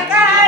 America.